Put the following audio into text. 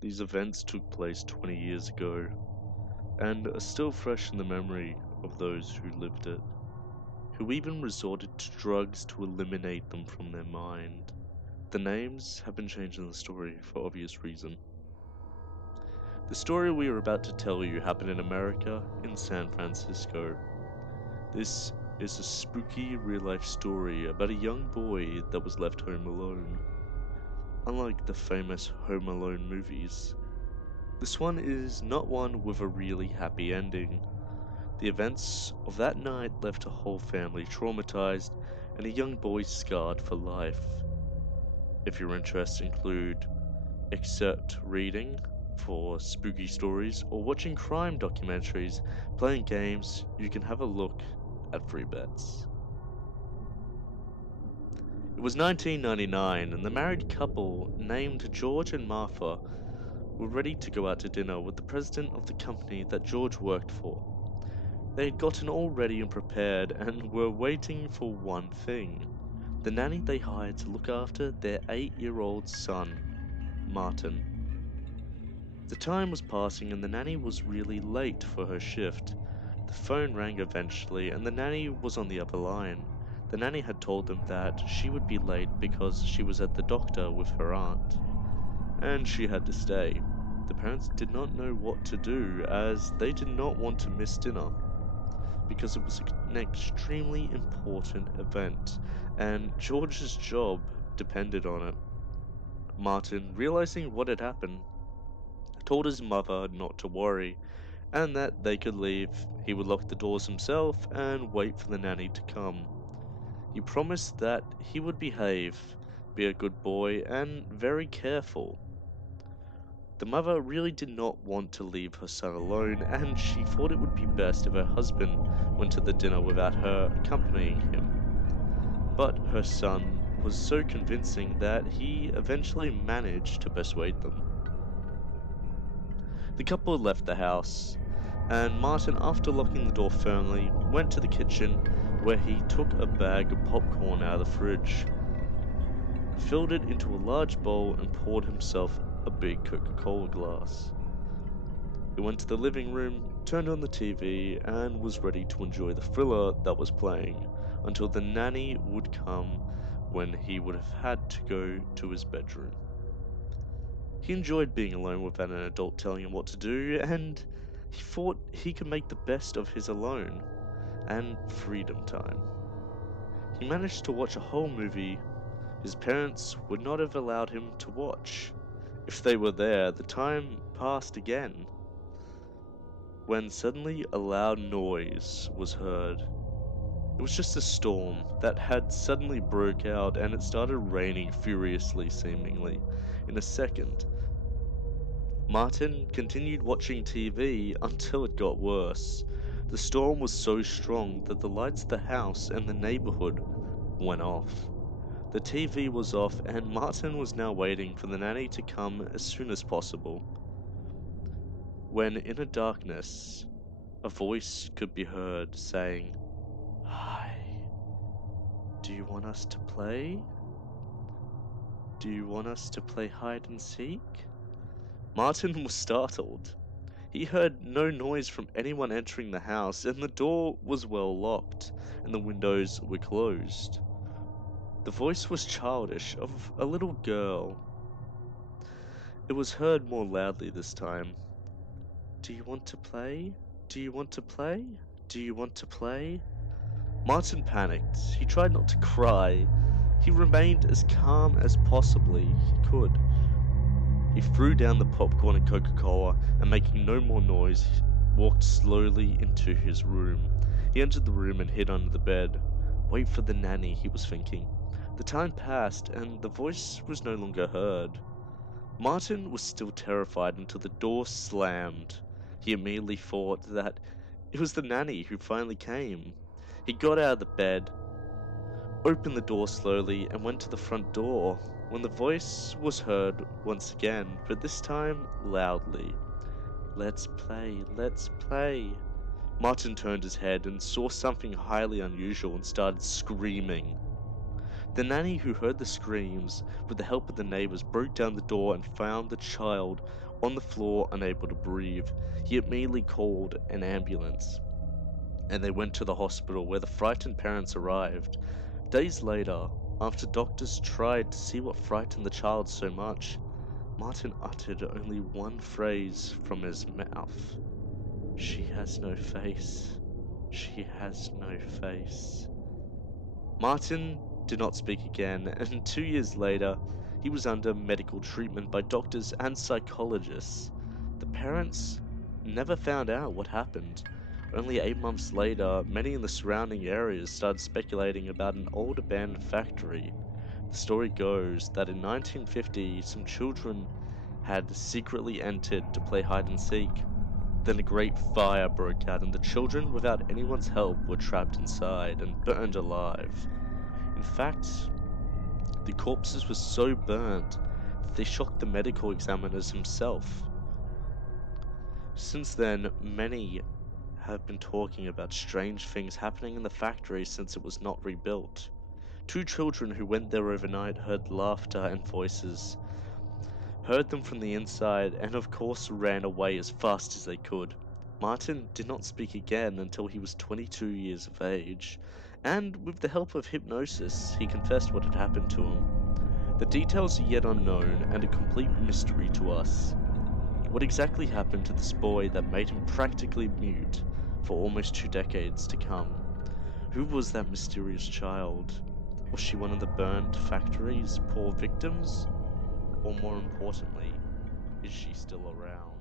These events took place 20 years ago, and are still fresh in the memory of those who lived it, who even resorted to drugs to eliminate them from their mind. The names have been changed in the story for obvious reason. The story we are about to tell you happened in America, in San Francisco. This is a spooky real life story about a young boy that was left home alone. Unlike the famous Home Alone movies, this one is not one with a really happy ending. The events of that night left a whole family traumatized and a young boy scarred for life. If your interests include excerpt reading for spooky stories or watching crime documentaries, playing games, you can have a look at Free Bets. It was 1999 and the married couple named George and Martha were ready to go out to dinner with the president of the company that George worked for. They had gotten all ready and prepared and were waiting for one thing: the nanny they hired to look after their 8-year-old son, Martin. The time was passing and the nanny was really late for her shift. The phone rang eventually and the nanny was on the other line. The nanny had told them that she would be late because she was at the doctor with her aunt, and she had to stay. The parents did not know what to do as they did not want to miss dinner because it was an extremely important event and George's job depended on it. Martin, realizing what had happened, told his mother not to worry and that they could leave. He would lock the doors himself and wait for the nanny to come. He promised that he would behave, be a good boy, and very careful. The mother really did not want to leave her son alone, and she thought it would be best if her husband went to the dinner without her accompanying him. But her son was so convincing that he eventually managed to persuade them. The couple left the house, and Martin, after locking the door firmly, went to the kitchen where he took a bag of popcorn out of the fridge, filled it into a large bowl, and poured himself a big Coca-Cola glass. He went to the living room, turned on the TV, and was ready to enjoy the thriller that was playing until the nanny would come when he would have had to go to his bedroom. He enjoyed being alone without an adult telling him what to do, and he thought he could make the best of his alone and freedom time. He managed to watch a whole movie his parents would not have allowed him to watch. If they were there, the time passed again, when suddenly a loud noise was heard. It was just a storm that had suddenly broke out and it started raining furiously seemingly in a second. Martin continued watching TV until it got worse. The storm was so strong that the lights of the house and the neighborhood went off. The TV was off and Martin was now waiting for the nanny to come as soon as possible. When in a darkness, a voice could be heard saying, "Hi, do you want us to play? Do you want us to play hide and seek?" Martin was startled. He heard no noise from anyone entering the house, and the door was well locked, and the windows were closed. The voice was childish, of a little girl. It was heard more loudly this time. "Do you want to play? Do you want to play? Do you want to play?" Martin panicked. He tried not to cry. He remained as calm as possibly he could. He threw down the popcorn and Coca-Cola and, making no more noise, walked slowly into his room. He entered the room and hid under the bed. Wait for the nanny, he was thinking. The time passed and the voice was no longer heard. Martin was still terrified until the door slammed. He immediately thought that it was the nanny who finally came. He got out of the bed, opened the door slowly, and went to the front door when the voice was heard once again, but this time loudly. "Let's play, let's play." Martin turned his head and saw something highly unusual and started screaming. The nanny, who heard the screams, with the help of the neighbors, broke down the door and found the child On the floor, unable to breathe, he immediately called an ambulance, and they went to the hospital where the frightened parents arrived. Days later, after doctors tried to see what frightened the child so much, Martin uttered only one phrase from his mouth. "She has no face. She has no face." Martin did not speak again, and 2 years later, he was under medical treatment by doctors and psychologists. The parents never found out what happened. Only 8 months later, many in the surrounding areas started speculating about an old abandoned factory. The story goes that in 1950, some children had secretly entered to play hide and seek. Then a great fire broke out, and the children, without anyone's help, were trapped inside and burned alive. In fact, the corpses were so burnt that they shocked the medical examiners himself. Since then, many have been talking about strange things happening in the factory since it was not rebuilt. Two children who went there overnight heard laughter and voices, heard them from the inside, and of course ran away as fast as they could. Martin did not speak again until he was 22 years of age, and with the help of hypnosis, he confessed what had happened to him. The details are yet unknown and a complete mystery to us. What exactly happened to this boy that made him practically mute for almost 2 decades to come? Who was that mysterious child? Was she one of the burned factory's poor victims? Or more importantly, is she still around?